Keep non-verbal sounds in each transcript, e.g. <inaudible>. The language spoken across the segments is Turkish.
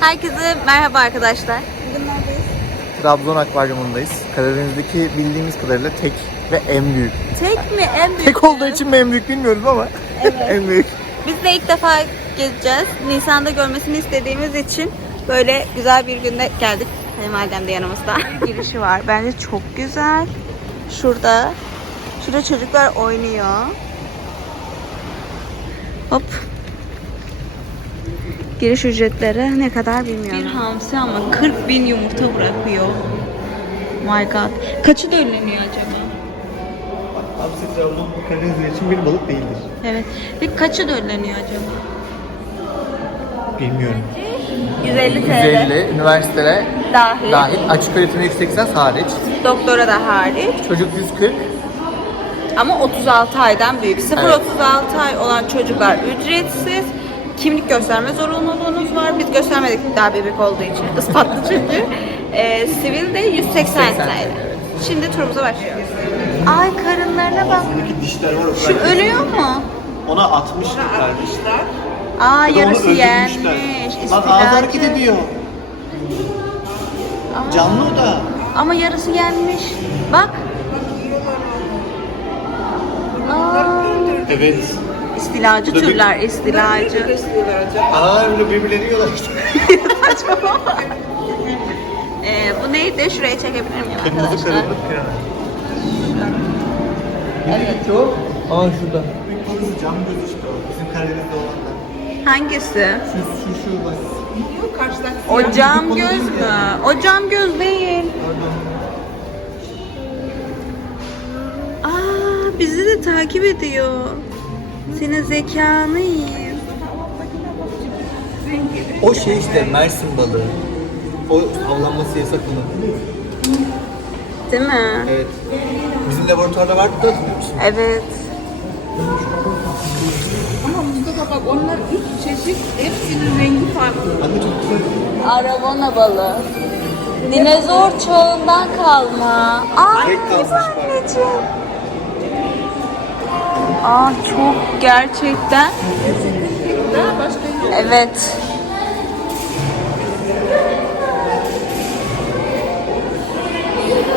Herkese merhaba arkadaşlar. Trabzon Akvaryumundayız. Karadeniz'deki bildiğimiz kadarıyla tek ve en büyük. Tek mi en büyük? Tek olduğu için mi en büyük bilmiyoruz ama <laughs> en büyük. Biz de ilk defa gezeceğiz. Nisan'da görmesini istediğimiz için böyle güzel bir günde geldik. Kayınvalidem de yanımızda. Girişi var. Bence çok güzel. Şurada. Şurada çocuklar oynuyor. Hop. Giriş ücretleri ne kadar bilmiyorum. Bir hamsi ama 40 bin yumurta bırakıyor. My god. Kaçı dönleniyor acaba? Hamsi Trabzon Karadeniz için bir balık değildir. Evet. Peki kaçı dönleniyor acaba? Bilmiyorum. 150 TL 150 üniversitelere dahil. dahil açık öğretim yüksek lisans hariç. Doktora da hariç. Çocuk 140. Ama 36 aydan büyük. 0-36 Evet. ay olan çocuklar ücretsiz. Kimlik gösterme zorunluluğunuz var. Biz göstermedik daha bebek olduğu için. Ispatlı çünkü. Ee, sivil de 180 180 TL. evet. Şimdi turumuza başlıyoruz. Ay karınlarına bak. dişler var. Şu ölüyor mu? Ona 60 kardeş. Aa yarısı yenmiş. Lan ağzı hareket ediyor. Canlı o da. Ama yarısı yenmiş. Bak. Aa, Evet. İstilacı Bu da bir- türler, istilacı. Analar bile birbirlerini yiyorlar işte. <laughs> Saçmalama. Ee, bu neydi? Şuraya çekebilir miyim Kırmızı arkadaşlar? piranha. Evet. o? Aa şurada. Kırmızı cam göz işte o. Bizim Karadeniz'de olanlar. Hangisi? Şu şu şu bak. O cam göz mü? O cam göz değil. Aa, bizi de takip ediyor. Senin zekanı yiyeyim. O şey işte Mersin balığı. O avlanması yasak onun. Değil mi? Evet. Bizim laboratuvarda vardı da hatırlıyor musun? Evet. Ama Mustafa bak onlar üç çeşit hepsinin rengi farklı. Anne çok güzel. Aravona balığı. Dinozor çağından kalma. Aa, Tek kalmış bak. anneciğim. Aa çok gerçekten. Evet.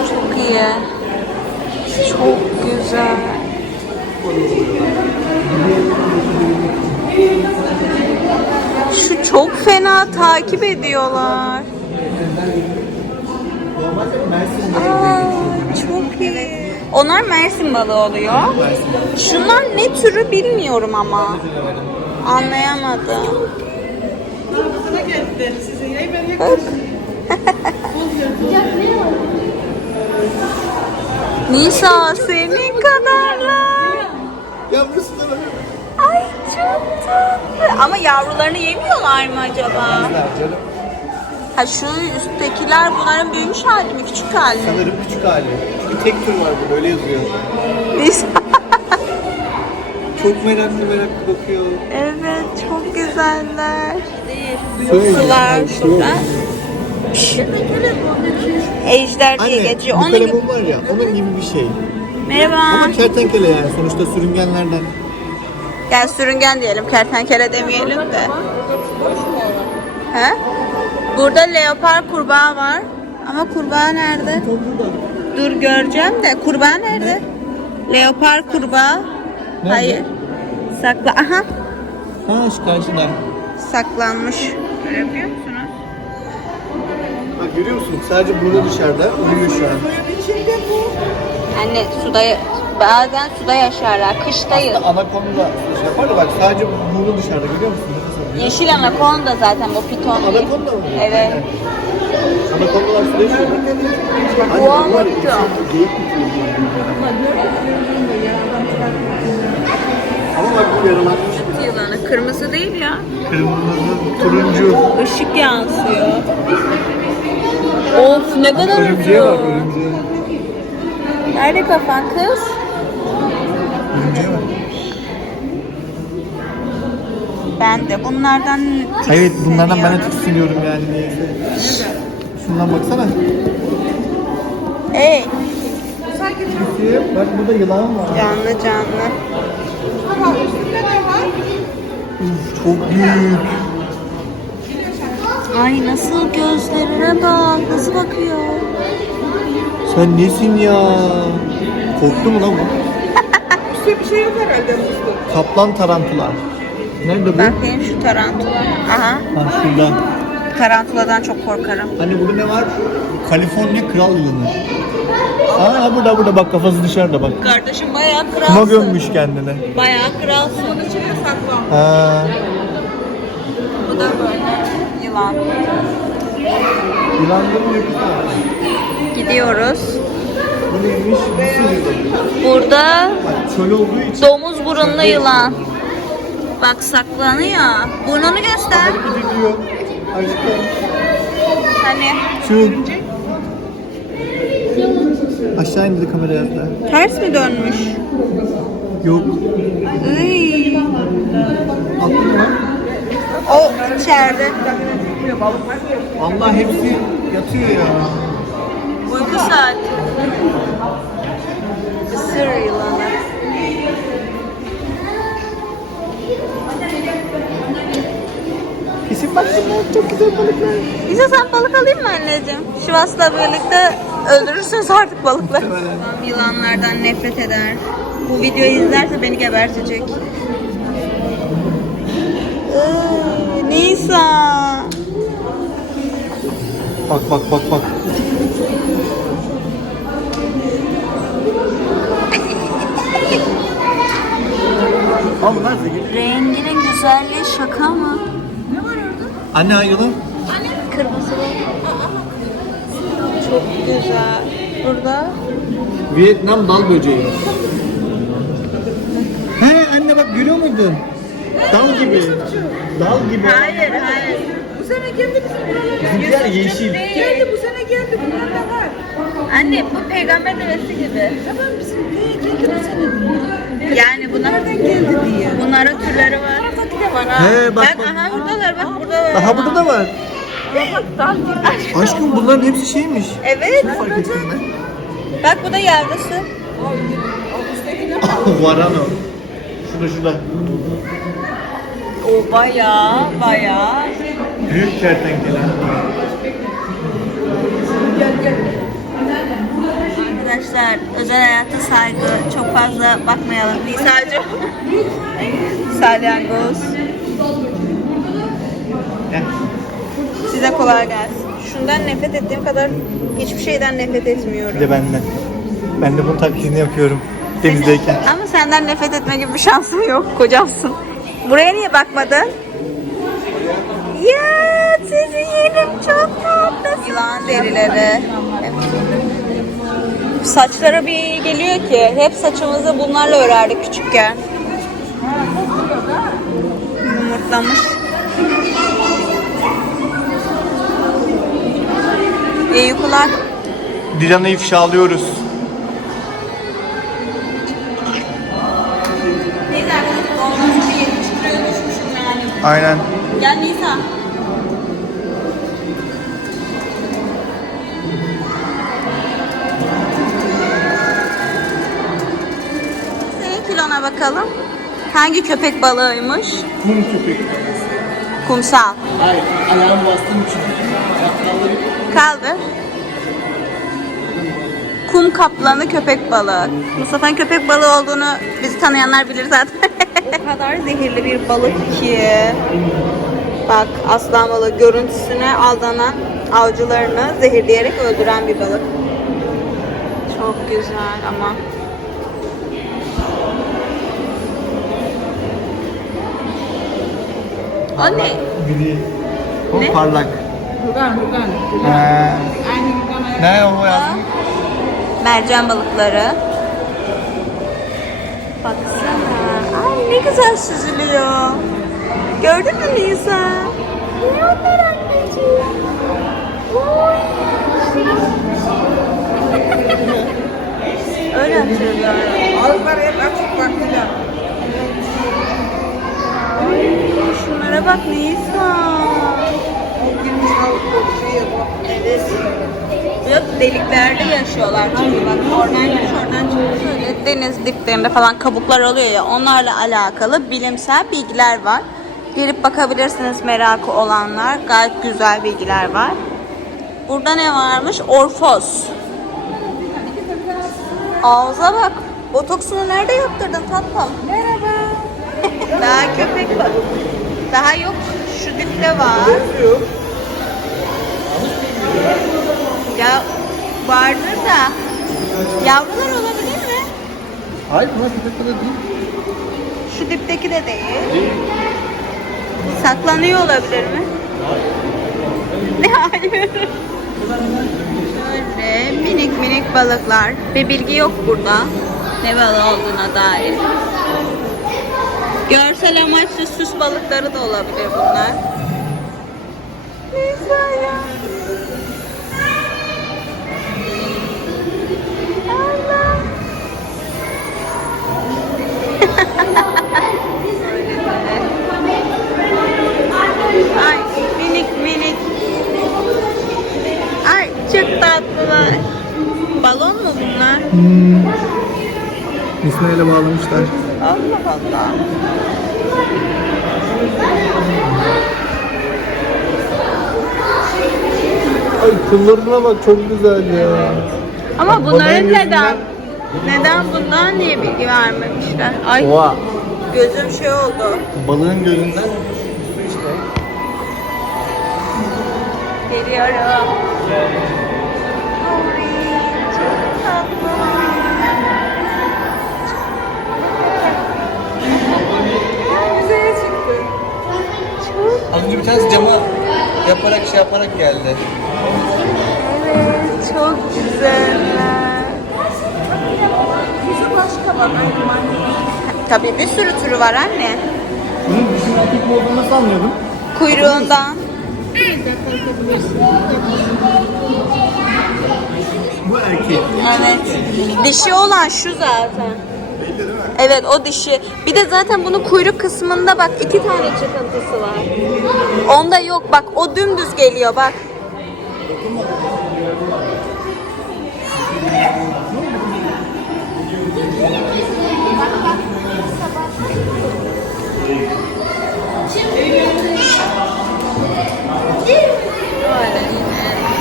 Çok iyi. Çok güzel. Şu çok fena takip ediyorlar. Aa, çok iyi. Onlar Mersin balığı oluyor. Şunlar ne türü bilmiyorum ama. Anlayamadım. Geldiler size. Ben. Nisa senin kadarlar. Yavrusu da var. Ay çok tatlı. Ama yavrularını yemiyorlar mı acaba? Canım. Ha şu üsttekiler bunların büyümüş hali mi küçük hali mi? Sanırım küçük hali. Çünkü tek tür var burada öyle yazıyor. Nisa. Çok meraklı meraklı bakıyor. Evet çok güzeller. Sular şurada. Ejder diye Anne geçiyor. bu Onun gibi. var ya onun gibi bir şey. Merhaba. Ama kertenkele yani sonuçta sürüngenlerden. Gel sürüngen diyelim, kertenkele demeyelim de. He? Burada leopar kurbağa var. Ama kurbağa nerede? Dur göreceğim de. Kurbağa nerede? Leopar kurbağa. Hayır. Sakla. Aha. Ha şu karşıda. Saklanmış. Görebiliyor musunuz? Bak görüyor musun? Sadece burnu dışarıda. Uyuyor şu an. Anne suda bazen suda yaşarlar. Kıştayız. Anakonda şey yapar da bak sadece burnu dışarıda görüyor musun? Yeşil anakonda zaten bu piton. Anakonda mı? Evet. Anakondalar suda yaşıyor. İnsan geyik tutuyor. Ama bak bu yaralanmış. Süt yılanı. Kırmızı değil ya. Kırmızı, turuncu. Işık yansıyor. Of ne kadar Örümceğe bak uzun. örümceğe. Nerede kafan kız? Örümceğe bak. Ben de bunlardan Evet bunlardan ben de tiksiniyorum. yani neyse. Şundan baksana. Ey Birisi, bak burada yılan var. canlı canlı. Uf, çok büyük. Ay nasıl gözlerine bak. Nasıl bakıyor. Sen nesin ya? Korktu mu lan bu? Üstte <laughs> bir şey yok herhalde. Kaplan tarantula. Nerede bu? Bakayım şu tarantula. Aha. Ha şurada. Tarantuladan çok korkarım. Hani burada ne var? Kaliforniya kral yılanı. Aa burada burada bak kafası dışarıda bak. Kardeşim bayağı Kuma kralsın. gömmüş kendine. Bayağı kralsın. Bunun içine saklan. Ha. Bu da böyle yılan. Uykusu var. Gidiyoruz. Bu neymiş? Burada Bak çöl olduğu için. domuz burunlu yılan. Bak saklanıyor. Burnunu göster. Gidiyor. Aşkım. Hani Şu. Aşağı indirdi kameraya da. ters mi dönmüş? Yok. Iy. Attın mı? O içeride. Allah hepsi yatıyor ya. Uyku saati. Mısır yılanı. Baksana çok güzel balıklar. İsa sen balık alayım mı anneciğim? Şivas'la birlikte öldürürsünüz artık balıkları. Yılanlardan nefret eder. Bu videoyu izlerse beni gebertecek. Nisa. Bak bak bak bak. <laughs> Ama zehirli. Renginin güzelliği şaka mı? Anne hayırlı? Kırmızı. Çok güzel. Burada Vietnam dal böceği. He anne bak görüyor muydun? Dal gibi. Dal gibi. Hayır, hayır. Bu sene geldi bizim buralara. Bizimkiler yeşil. Geldi bu sene geldi. Bunlar da var. Anne bu peygamber devesi gibi. Tamam bizim köye geldi bu sene. Yani bunlar Nereden geldi diye. bunların türleri var. De var ha. He bak Bak aha buradalar bak burada. Daha burada da var. Bak gibi. Aşkım bunların hepsi şeymiş. Evet. Fark ettin mi? Bak bu da yavrusu. Varano. Şurada şurada. O bayağı bayağı. Büyük kertenkele. Arkadaşlar özel hayata saygı çok fazla bakmayalım. Nisa'cığım. Salyangoz. Size kolay gelsin. Şundan nefret ettiğim kadar hiçbir şeyden nefret etmiyorum. Bir de benden. Ben de bunun taklidini yapıyorum. Denizdeyken. <laughs> Ama senden nefret etme gibi bir şansın yok. Kocamsın. Buraya niye bakmadın? Ya sizi yerim çok tatlı. Yılan derileri. Evet. Saçlara bir iyi geliyor ki. Hep saçımızı bunlarla örerdik küçükken. Yumurtlamış. İyi uykular. Dilan'ı ifşalıyoruz. Neyse arkadaşlar olmaz bir 70 kiloya düşmüşüm yani. Kilona bakalım. Hangi köpek balığıymış? Kum köpek. Kumsal. Hayır, ayağım bastığım için. Kaldır. Kum kaplanı köpek balığı. Mustafa'nın köpek balığı olduğunu bizi tanıyanlar bilir zaten. <laughs> o kadar zehirli bir balık ki. Bak aslan balığı görüntüsüne aldanan avcılarını zehirleyerek öldüren bir balık. Çok güzel ama. O ne? Gri. O Ne? parlak. Aynı buradan ayak. ne o yazdı? Mercan balıkları. Baksana. Ay ne güzel süzülüyor. Gördün mü Nisa? Ne onlar anneciğim? Oy. Öyle hatırlıyorum. Ağızlar hep açık bakıyla. Ay, şunlara bak Nisa. Bak. Evet. Yok deliklerde yaşıyorlar çünkü bak oradan oradan çıkış öyle deniz diplerinde falan kabuklar oluyor ya onlarla alakalı bilimsel bilgiler var. Gelip bakabilirsiniz merakı olanlar. Gayet güzel bilgiler var. Burada ne varmış? Orfos. Ağza bak. Botoksunu nerede yaptırdın tatlım? Merhaba. <laughs> Daha köpek var. Daha yok. Şu dipte var. Ya vardır da. Yavrular olabilir mi? Hayır bunlar köpek balığı değil. Şu dipteki de değil. Saklanıyor olabilir mi? Ne hayır. Şöyle minik minik balıklar. Bir bilgi yok burada. Ne balığı olduğuna dair. Görsel amaçlı süs balıkları da olabilir bunlar. Ne güzel ya. Allah. Ay minik minik. Ay çok. Balon mu bunlar? Misneyle bağlamışlar. Allah Allah. Ay kıllarına bak çok güzel ya. Ama Bak, bunların neden? gözünden- Neden bundan niye bilgi vermemişler? Ay Oha. gözüm şey oldu. Balığın gözünden su işte. Geliyorum. Ay, çok tatlılar. Önce bir tanesi cama yaparak şey yaparak geldi. Evet, çok güzeller. Tabii bir sürü türü var anne. Bunun dişinin erkek olduğunu nasıl anlıyordun? Kuyruğundan. Bu erkek. Evet. Dişi olan şu zaten. Evet o dişi. Bir de zaten bunun kuyruk kısmında bak iki tane çıkıntısı var. Onda yok bak o dümdüz geliyor bak.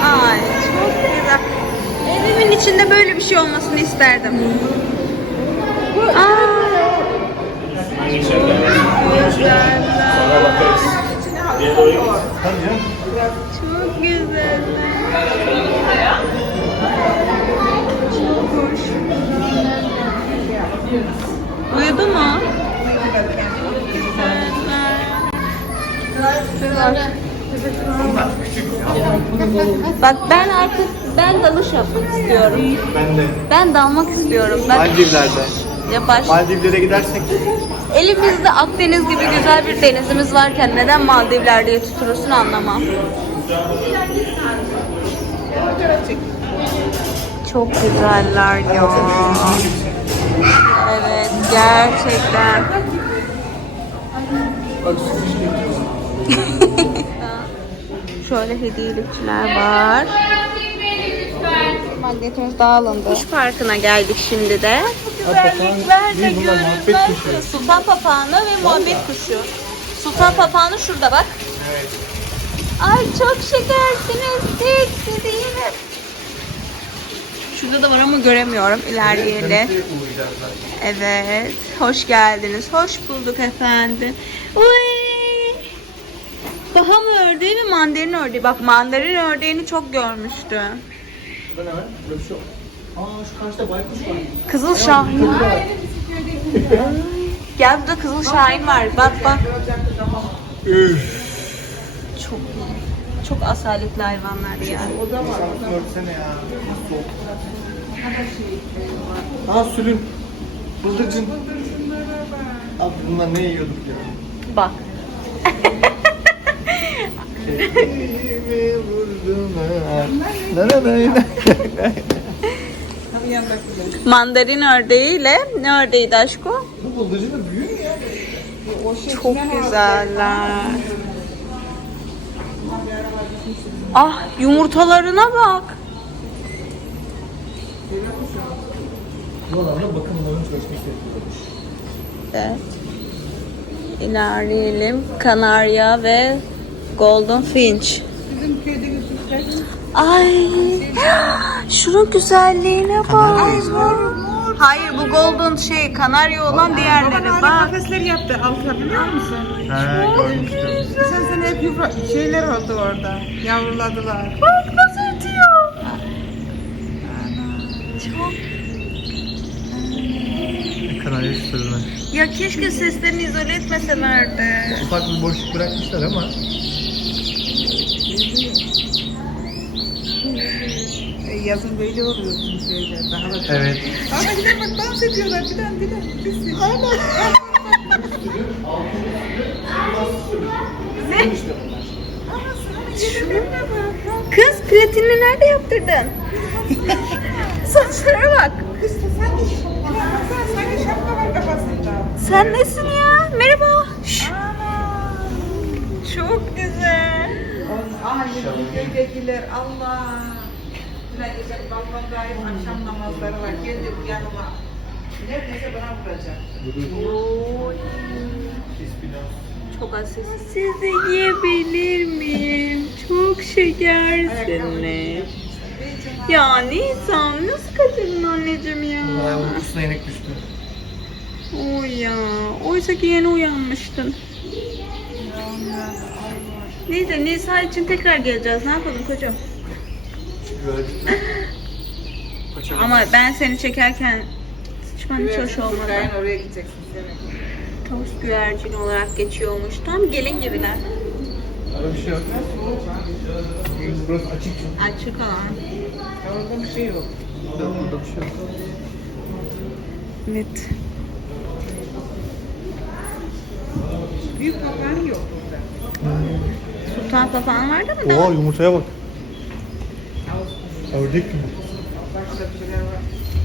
Ay çok güzel. Evimin içinde böyle bir şey olmasını isterdim. Ben dalmak istiyorum. Ben Maldivler'de. yapar. Maldivlere gidersek Elimizde Akdeniz gibi güzel bir denizimiz varken neden Maldivler diye tutturursun anlamam. Çok güzeller ya. Evet gerçekten. <laughs> Şöyle hediyelikçiler var. Magnetimiz dağılındı. Kuş parkına geldik şimdi de. Güzellikler de görünmez. Sultan papağanı ve muhabbet kuşu. Sultan papağanı şurada bak. Ay çok şekersiniz. Değil mi? Şurada da var ama göremiyorum. Zaten. Evet. Hoş geldiniz. Hoş bulduk efendim. Uy. Daha mı ördeği mi mandalina ördeği? Bak mandalina ördeğini çok görmüştüm. Burada ne var? Burada bir şey yok. Aa şu karşıda baykuş var. Kızıl Şahin. Gel burada Kızıl Şahin var. Bak bak. Üf. Çok iyi. Çok asaletli hayvanlar ya. Şansını örtsene ya. Soğuk. Aa sülün. Bıldırcın. Abi bunlar ne yiyorduk ya? Bak. <laughs> Elimi vurdum ha. Na na na na. Mandarin ördeğiyle ne ördeğiydi aşko? Bu bıldırcın da büyüyor mu ya? Çok güzeller. Ah yumurtalarına bak. Bu bakım. Evet. ilerleyelim. Kanarya ve Golden Finch. Bizim köyde. Ay, <gasps> şunun güzelliğine bak. Hayır bu golden şey kanarya olan diğerleri bak. Kafesler yaptı altta biliyor musun? He görmüştüm. Sen sene hep yufra şeyler oldu orada. Yavruladılar. Bak nasıl ötüyor. Çok. Kanarya sürme. Ya keşke seslerini izole etmeselerdi. Ufak bir boşluk bırakmışlar ama E, yazın böyle oluyor köyler. Daha da evet. Ama gider bak dans ediyorlar. Bir tane bir. Bir sürü. Kız platinini nerede yaptırdın? Saçlara bak. İşte sanki şapka. Sanki şapka var kafasında. Sen nesin ya? Merhaba. Şş. Çok güzel. Bizim köydekiler Allah. Gece balkondayım akşam namazları var. Geldi yanıma. Neredeyse bana vuracak. Çok asil. Sizi yiyebilir miyim? Çok şekersiniz. Ya Nisan nasıl kaçırdın anneciğim ya? Ayağımın üstüne inek düştü. Oy ya. Oysa ki yeni uyanmıştın. Neyse Nisa için tekrar geleceğiz. Ne yapalım kocam? Ama ben seni çekerken sıçman hiç hoş olmadı. Kayın oraya gideceksin. Tavus güvercin olarak geçiyormuş. Tam gelin gibiler. Öyle bir şey yok. Burası açık. Açık alan. Orada bir şey yok. Burada, bir şey yok. Evet. Büyük papağan yok burada. Sultan papağan vardı mı? Oha yumurtaya bak. Ördek mi?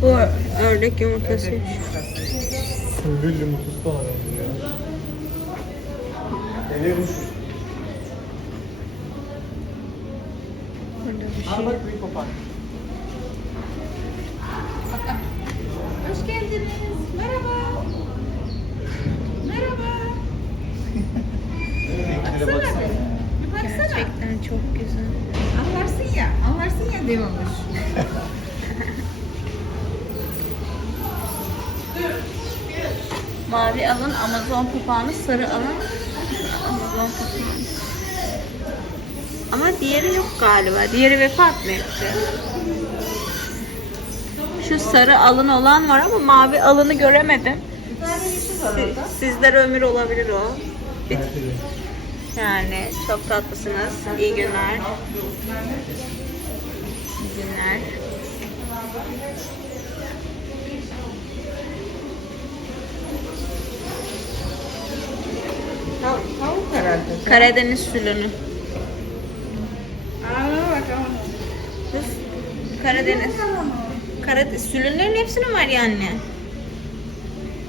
var. Bu ördek yumurtasıymış. Sümbül yumurtası falan benziyor. Eliyormuş. Burada bir şey. Hoş geldiniz. Merhaba. Merhaba. <laughs> Baksana. Baksana. Gerçekten çok güzel. Anlarsın ya. Anlarsın ya dememiş. Mavi alın Amazon papağanı, sarı alın Amazon papağanı. Ama diğeri yok galiba. Diğeri vefat mı etti? Şu sarı alın olan var ama mavi alını göremedim. Si- Sizlere ömür olabilir o. Bir- yani çok tatlısınız. İyi günler. İyi günler. Tav tavuk herhalde. Karadeniz sülünü. Kız, Karadeniz. Karadeniz. Sülünlerin hepsinin var yani.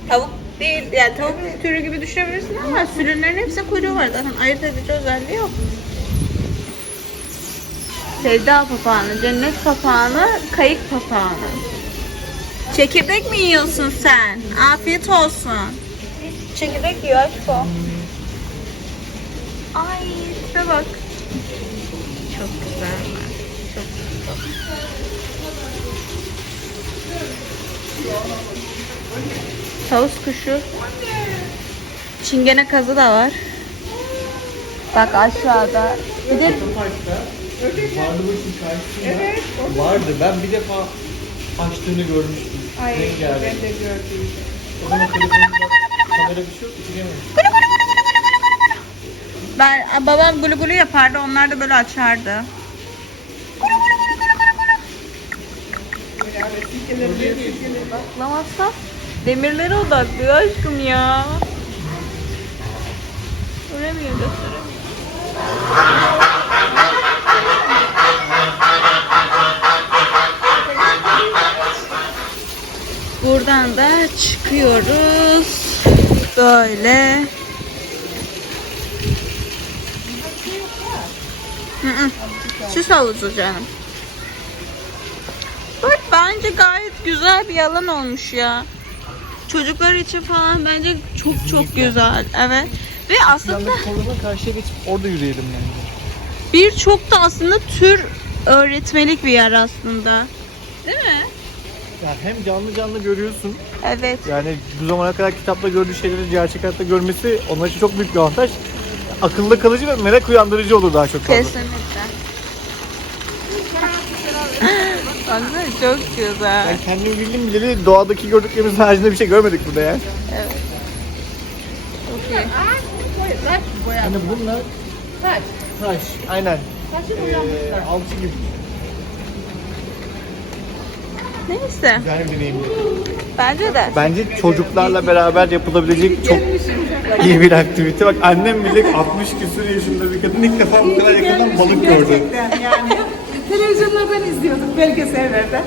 Tavuk değil, yani tavuk türü gibi düşünebilirsin ama sülünlerin hepsinin kuyruğu var zaten. Ayırt edici özelliği yok. Sevda papağanı, cennet papağanı, kayık papağanı. Çekirdek mi yiyorsun sen? Afiyet olsun. Çekirdek yiyor aşkım. Ay tipe bak. Çok güzeller. Çok güzel. Tavus kuşu. Çingene kazı da var. Bak aşağıda. Bir de Vardı bu işin karşısında. Vardı. Ben bir defa açtığını görmüştüm. Ay ben de gördüm. O zaman telefonumda kamera bir şey yok. Çekemedim. ben babam gulu gulu yapardı. Onlar da böyle açardı. Böyle abi silkeler silkeler bak. Baklamazsa demirlere odaklıyor aşkım ya. Göremiyor gösteremiyor. Buradan da çıkıyoruz. Böyle. Hı hı. Süs havuzu canım. Bak bence gayet güzel bir alan olmuş ya. Çocuklar için falan bence çok çok güzel. Evet. Ve aslında Yanındaki koridordan karşıya geçip orada yürüyelim bence. birçok da aslında tür öğretmelik bir yer aslında. Değil mi? Yani hem canlı canlı görüyorsun. Evet. Yani bu zamana kadar kitapta gördüğü şeyleri gerçek hayatta görmesi onlar için çok büyük bir avantaj. Akılda kalıcı ve merak uyandırıcı olur daha çok fazla. Kesinlikle. Aslında çok güzel. Yani kendimi bildim bileli doğadaki gördüklerimizin haricinde bir şey görmedik burada yani. Evet. Okey. Hani bunlar taş. Taş. Aynen. Ee, alçı gibi. Neyse. Güzel bir deneyim. Bence de. Bence çocuklarla beraber yapılabilecek çok iyi bir aktivite. Bak annem bile 60 küsur yaşında bir kadın ilk defa bu kadar yakından balık gördü. Gerçekten yani. Televizyonlardan izliyorduk belgesellerden.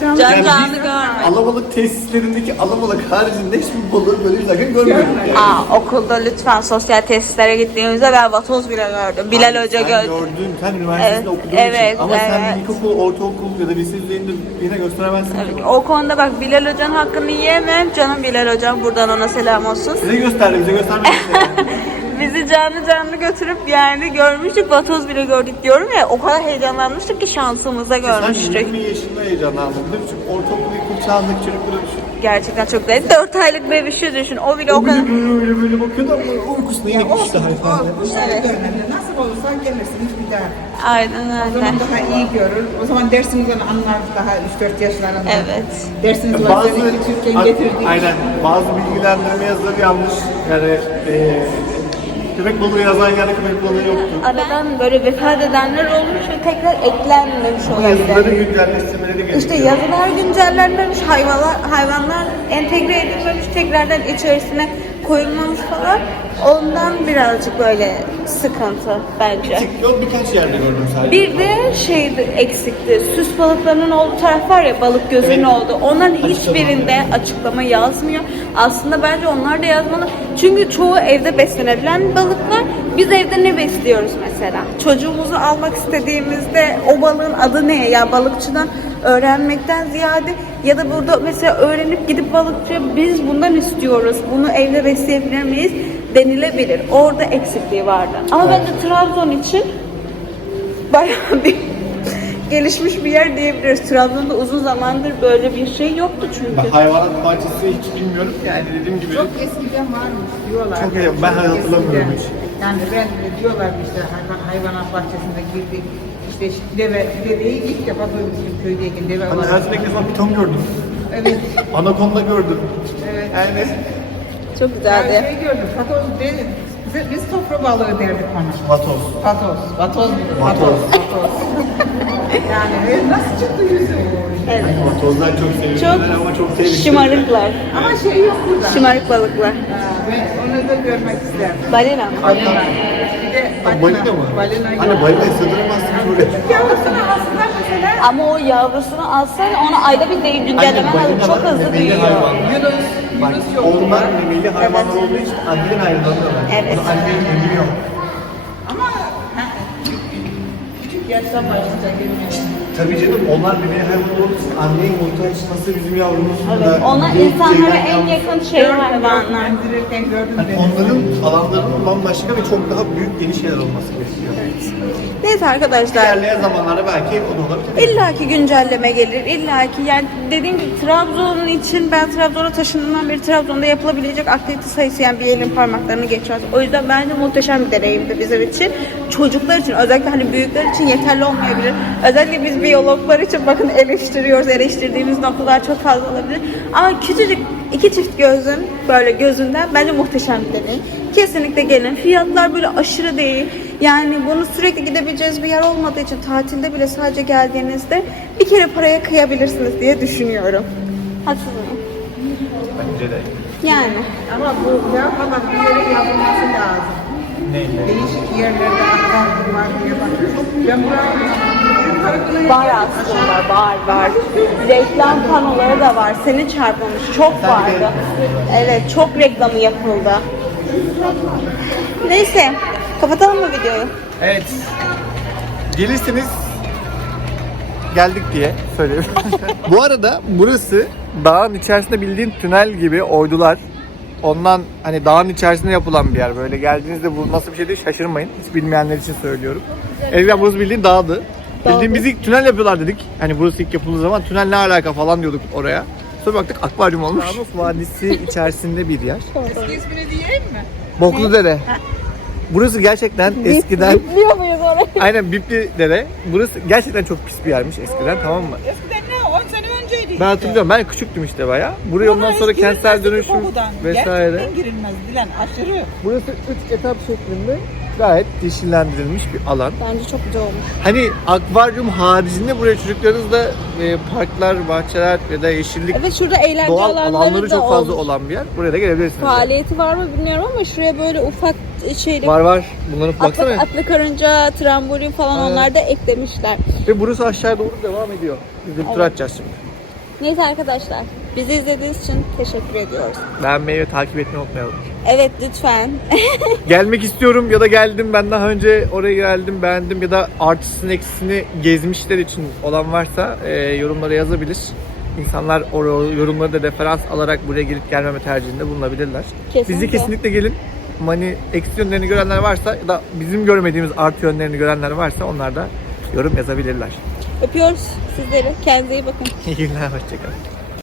Canlı Can canlı biz görmedim. Alabalık tesislerindeki alabalık haricinde hiçbir balığı böyle izlerken görmedik. Yani. Aa, okulda lütfen sosyal tesislere gittiğimizde ben vatoz bile gördüm. Bilal Abi Hoca sen gördüm. gördün, sen üniversitede Evet, okuduğun evet, için. Ama sen evet. ilkokul, ortaokul ya da lise düzeyinde birine gösteremezsin. ki. O konuda bak Bilal Hoca'nın hakkını yiyemem. Canım Bilal Hocam buradan ona selam olsun. Bize gösterdi, bize göstermedi. <laughs> Bizi canlı canlı götürüp yani görmüştük. Vatoz bile gördük diyorum ya. O kadar heyecanlanmıştık ki şansımıza sen görmüştük. 20 yaşında heyecanlandın değil mi? Çünkü ortaokul, ilkokul çağındaki çocukları düşün. Gerçekten çok güzel. 4 aylık bebişi düşün. O bile o O kadar... bile böyle böyle böyle bakıyordu ama uykusuna yine gitmişti hayvan. Evet. nasıl olursa gelirsiniz bir daha. Aynen O öyle. zaman daha iyi görür. O zaman dersinizden anlar daha 3-4 yaşlarında. Evet. Dersiniz Bazı, bazı Türkiye'nin getirdiği. aynen, bazı bilgilendirme yazıları yanlış. Yani e, köpek balığı yazan yerde köpek balığı yoktu. Aradan böyle vefat edenler olmuş ve tekrar eklenmemiş Yazıları olabilir. güncelleştirmeleri gerekiyor. İşte yazılar güncellenmemiş, hayvanlar, hayvanlar entegre edilmemiş, tekrardan içerisine koyulmamış falan. Ondan birazcık böyle sıkıntı bence. Yok birkaç yerde gördüm sadece. Bir de şey eksikti. Süs balıklarının olduğu taraf var ya balık gözünün Evet. olduğu. Onların hiçbirinde açıklama yazmıyor. Aslında bence onlar da yazmalı. Çünkü çoğu evde beslenebilen balıklar. Biz evde ne besliyoruz mesela? Çocuğumuzu almak istediğimizde o balığın adı ne? Ya balıkçıdan öğrenmekten ziyade ya da burada mesela öğrenip gidip balıkçıya biz bundan istiyoruz. Bunu evde besleyebilir miyiz? denilebilir. Orada eksikliği vardı. Ama bence Trabzon için bayağı bir gelişmiş bir yer diyebiliriz. Trabzon'da uzun zamandır böyle bir şey yoktu çünkü. Ben hayvanat bahçesi hiç bilmiyorum. Yani dediğim gibi Çok eskiden varmış diyorlar. Çok iyi, ben hatırlamıyorum hiç. Yani ben de diyorlar işte hayvan, hayvanat bahçesine girdik. İşte deve, deveyi ilk defa duymuştum köydeyken deve hani hayatımda ilk defa piton gördüm. Evet. Anakonda gördüm. Evet. Yani Çok güzeldi. şey gördüm. Patoz değil. Biz, biz topra balığı derdik ona. vatoz. Patoz. Vatoz. Vatoz. Vatoz. <laughs> yani e, nasıl çıktı yüzü? Evet. Vatozlar çok seviyorlar ama çok tehlikeli. Şımarıklar. Ama şey yok burada. Şımarık balıklar. Ben onu da görmek isterdim. Balina? Balina. Bir de Ha, Balina mı? Balina Hani yok. balina sığdıramazsın buraya. Yavrusunu aslında mesela Ama o yavrusunu alsan onu ayda bir değil güncelleme Aynen, lazım. Çok hızlı büyüyor. Yunus, Bak onlar memeli hayvanlar olduğu için anneden ayrılamıyorlar. Evet. Onu annenin emri yok. Ama ha, küçük yaştan başlayacak. Tabii canım onlar memeli hayvan için anneye muhtaç nasıl bizim yavrumuz Evet. Onlar bir insanlara en yakın şey hayvanlar. Emdirirken gördüm Hani beni. onların alanlarının bambaşka ve çok daha büyük geniş şeyler olması gerekiyor. Neyse arkadaşlar. İlerleyen zamanlarda belki o da olabilir. İlla ki güncelleme gelir. İlla ki yani dediğim gibi Trabzon için ben Trabzon'a taşındığımdan beri Trabzon'da yapılabilecek aktivite sayısı yani bir elin parmaklarını geçmez. O yüzden bence muhteşem bir deneyimdi bizim için. Çocuklar için özellikle hani büyükler için yeterli olmayabilir. Özellikle biz biyologlar için bakın eleştiriyoruz. Eleştirdiğimiz noktalar çok fazla olabilir. Ama küçücük iki çift gözün böyle gözünden bence muhteşem bir deneyim. Kesinlikle gelin. Fiyatlar böyle aşırı değil. Yani bunu sürekli gidebileceğiniz bir yer olmadığı için tatilde bile sadece geldiğinizde bir kere paraya kıyabilirsiniz diye düşünüyorum. Haksız mıyım? Bence de. Yani. Ama bu ya falan bir yere yapılması lazım. Neyle? Değişik yerlerde akvaryum var diye bakıyorum. Ben buraya Var aslında var var. Reklam panoları da var. Seni çarpmamış. Çok vardı. Evet çok reklamı yapıldı. Neyse kapatalım mı videoyu? Evet. Gelirseniz geldik diye söylüyorum. <laughs> Bu arada burası dağın içerisinde bildiğin tünel gibi oydular. Ondan hani dağın içerisinde yapılan bir yer. Böyle geldiğinizde bu nasıl bir şey değil şaşırmayın. Hiç bilmeyenler için söylüyorum. Evren burası bildiğin dağdı. Bildiğin biz ilk tünel yapıyorlar dedik. Hani burası ilk yapıldığı zaman tünel ne alaka falan diyorduk oraya. Sonra baktık akvaryum olmuş. Nanos Vadisi içerisinde bir yer. Eski ismini diyeyim mi? Boklu Dere. Burası gerçekten eskiden Biliyor muyuz orayı? aynen Bipli Dere. Burası gerçekten çok pis bir yermiş eskiden tamam mı? Eskiden ne? 10 sene önceydi işte. Ben hatırlıyorum ben küçüktüm işte baya. Buraya ondan sonra kentsel dönüşüm vesaire. Gerçekten girilmez Dilan aşırı. Burası 3 etap şeklinde gayet yeşillendirilmiş bir alan. Bence çok güzel olmuş. Hani akvaryum haricinde buraya çocuklarınızla e, parklar, bahçeler ya da yeşillik Evet şurada eğlence doğal alanları, alanları da çok fazla olmuş. olan bir yer. Buraya da gelebilirsiniz. Faaliyeti var mı bilmiyorum ama şuraya böyle ufak şeyli Var var. Bunların baksana. atlı, atlı karınca, trambolin falan Evet. onlar da eklemişler. Ve burası aşağıya doğru devam ediyor. Biz de bir tur atacağız şimdi. Neyse arkadaşlar bizi izlediğiniz için teşekkür ediyoruz. Beğenmeyi ve takip etmeyi unutmayalım. Evet lütfen. <laughs> Gelmek istiyorum ya da geldim ben daha önce oraya geldim beğendim ya da artısını eksisini gezmişler için olan varsa e, yorumlara yazabilir. İnsanlar o yorumları da referans alarak buraya gelip gelmeme tercihinde bulunabilirler. Kesinlikle. Bizi kesinlikle gelin. Ama Hani eksi yönlerini görenler varsa ya da bizim görmediğimiz artı yönlerini görenler varsa onlar da yorum yazabilirler. Öpüyoruz sizleri. Kendinize iyi bakın. İyi günler, hoşçakalın.